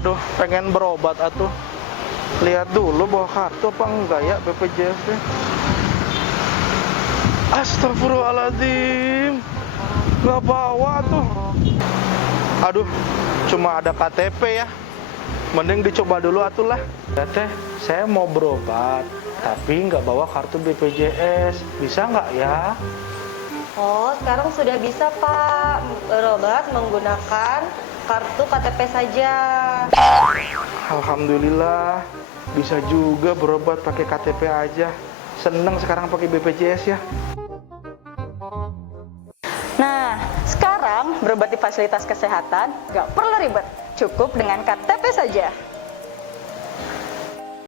Aduh, pengen berobat atuh. Lihat dulu bawa kartu apa enggak ya BPJS-nya. Astagfirullahaladzim, nggak bawa tuh. Aduh, cuma ada KTP ya. Mending dicoba dulu atuh lah. Ya teh, saya mau berobat, tapi nggak bawa kartu BPJS. Bisa nggak ya? Oh, sekarang sudah bisa Pak berobat menggunakan kartu KTP saja. Alhamdulillah, bisa juga berobat pakai KTP aja. Seneng sekarang pakai BPJS ya. Nah, sekarang berobat di fasilitas kesehatan nggak perlu ribet, cukup dengan KTP saja.